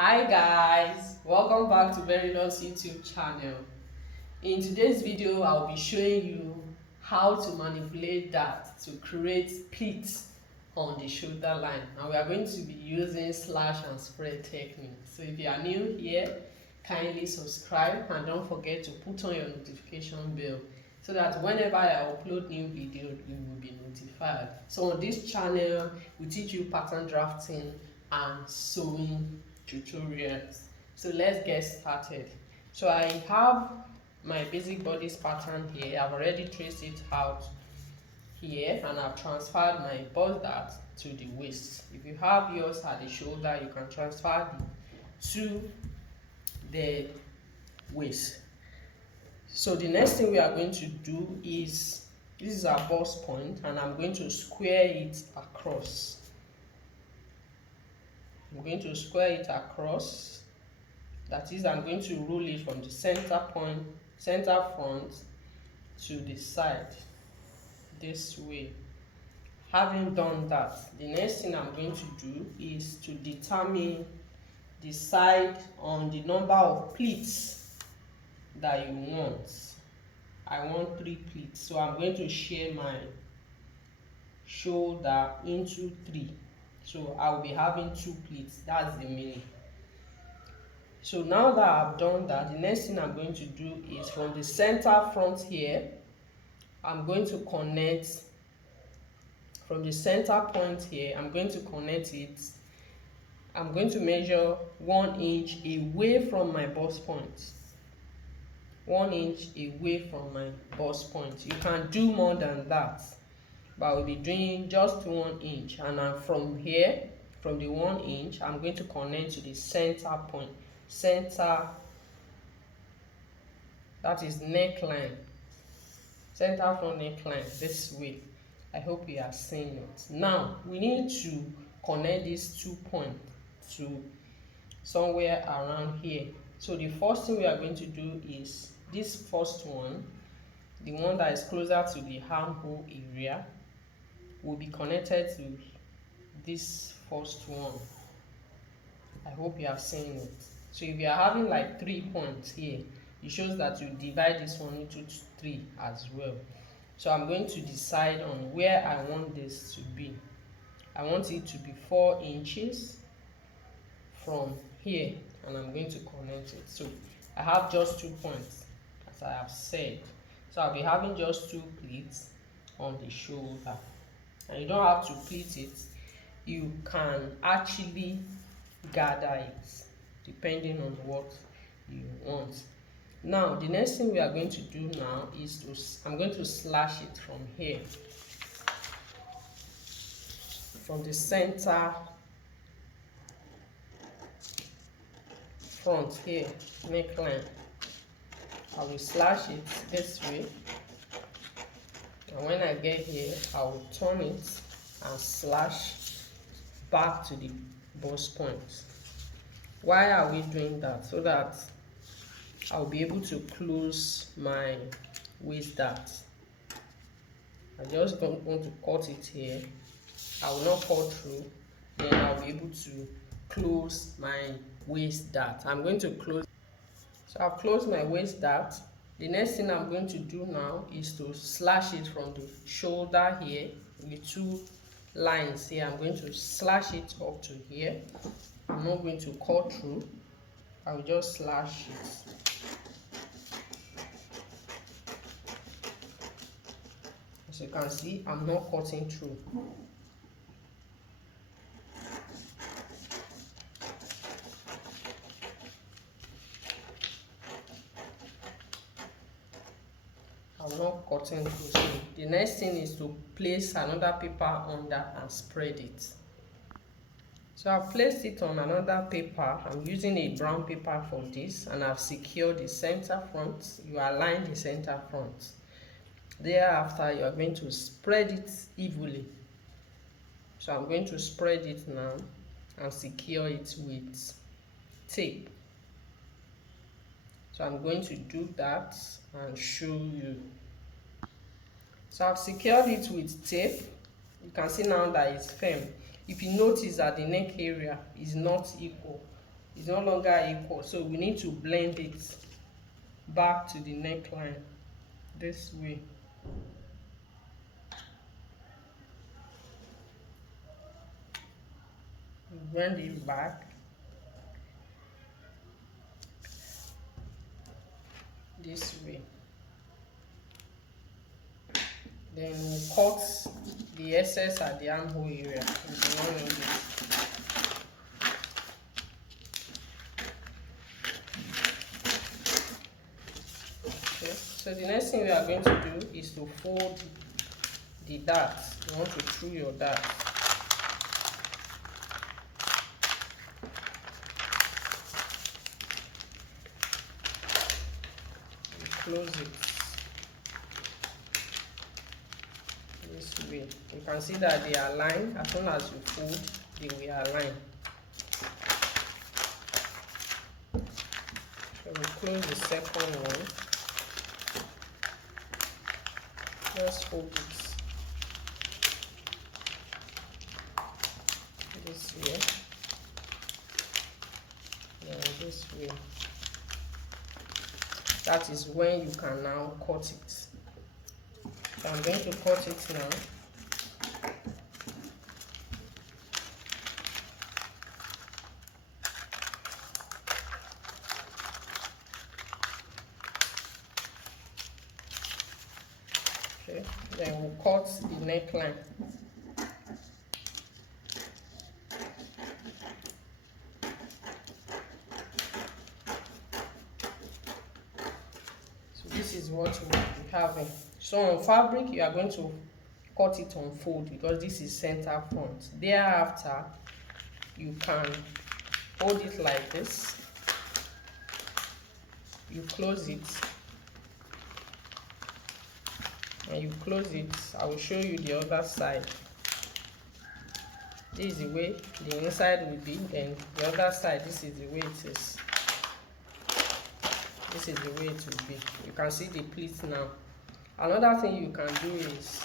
Hi guys, welcome back to Verilon's YouTube channel. In today's video, I'll be showing you how to manipulate that to create pleats on the shoulder line, and we are going to be using slash and spread technique. So if you are new here, kindly subscribe and don't forget to put on your notification bell so that whenever I upload new videos, you will be notified. So on this channel, we teach you pattern drafting and sewing tutorials. So let's get started. So I have my basic bodice pattern here. I've already traced it out here and I've transferred my bust dart to the waist. If you have yours at the shoulder, you can transfer it to the waist. So the next thing we are going to do is, this is our bust point, and I'm going to square it across. I'm going to square it across. That is, I'm going to roll it from the center point, center front to the side, this way. Having done that, the next thing I'm going to do is to determine the side on the number of pleats that you want. I want 3 pleats, so I'm going to share my shoulder into 3. So I will be having 2 pleats. That's the meaning. So now that I've done that, the next thing I'm going to do is from the center front here, I'm going to connect from the center point here. I'm going to connect it. I'm going to measure 1 inch away from my bust point. 1 inch away from my bust point. You can do more than that, but I will be doing just 1 inch. And from here, from the 1 inch, I'm going to connect to the center point. Center, that is neckline, center front neckline, this way. I hope you are seeing it. Now we need to connect these 2 points to somewhere around here. So the first thing we are going to do is this first one, the one that is closer to the armhole area, will be connected to this first one. I hope you are seeing it. So if you are having like 3 points here, it shows that you divide this one into 3 as well. So I'm going to decide on where I want this to be. I want it to be 4 inches from here, and I'm going to connect it. So I have just 2 points, as I have said. So I'll be having just 2 pleats on the shoulder. And you don't have to pleat it. You can actually gather it depending on what you want. Now the next thing we are going to do now is I'm going to slash it from here, from the center front here, neckline. I will slash it this way, and when I get here, I will turn it and slash back to the bust point. Why are we doing that? So that I'll be able to close my waist dart. I just don't want to cut it here. I will not cut through. Then I'll be able to close my waist dart. I'm going to close. So I've closed my waist dart. The next thing I'm going to do now is to slash it from the shoulder here with 2 lines here. I'm going to slash it up to here. I'm not going to cut through. I will just slash it. As you can see, I'm not cutting through. I'm not cutting through. So the next thing is to place another paper under and spread it. So I've placed it on another paper. I'm using a brown paper for this, and I've secured the center front. You align the center front. Thereafter, you are going to spread it evenly. So I'm going to spread it now and secure it with tape. So I'm going to do that and show you. So I've secured it with tape. You can see now that it's firm. If you notice that the neck area is not equal, is no longer equal, so we need to blend it back to the neckline this way. Blend it back. This way. Then we'll cut the excess at the armhole area into one of these. Okay, so the next thing we are going to do is to fold the dart. You want to through your dart. Close it this way. You can see that they are aligned. As soon as you fold, they will align. So we close the second one. Let's fold it this way. And this way. That is when you can now cut it. So I'm going to cut it now. Okay, then we'll cut the neckline. This is what we'll be having. So on fabric, you are going to cut it on fold because this is center front. Thereafter, you can hold it like this. You close it. And you close it. I will show you the other side. This is the way the inside will be, and the other side, this is the way it is. This is the way it will be. You can see the pleat now. Another thing you can do is,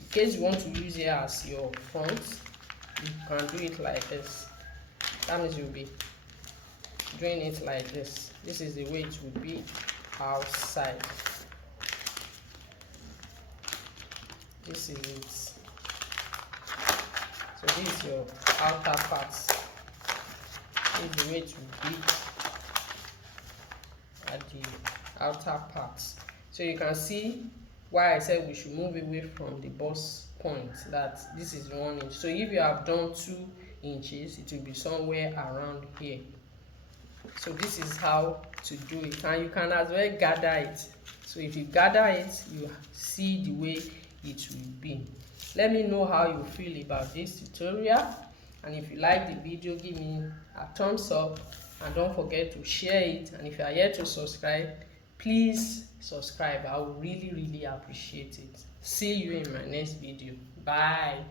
in case you want to use it as your front, you can do it like this. That means you'll be doing it like this. This is the way it will be outside. This is it. So this is your outer part. This is the way it will be at the outer part. So you can see why I said we should move away from the bust point, that this is 1 inch. So if you have done 2 inches, it will be somewhere around here. So this is how to do it, and you can as well gather it. So if you gather it, you see the way it will be. Let me know how you feel about this tutorial, and if you like the video, give me a thumbs up, and don't forget to share it. And if you are yet to subscribe, please subscribe. I would really appreciate it. See you in my next video. Bye.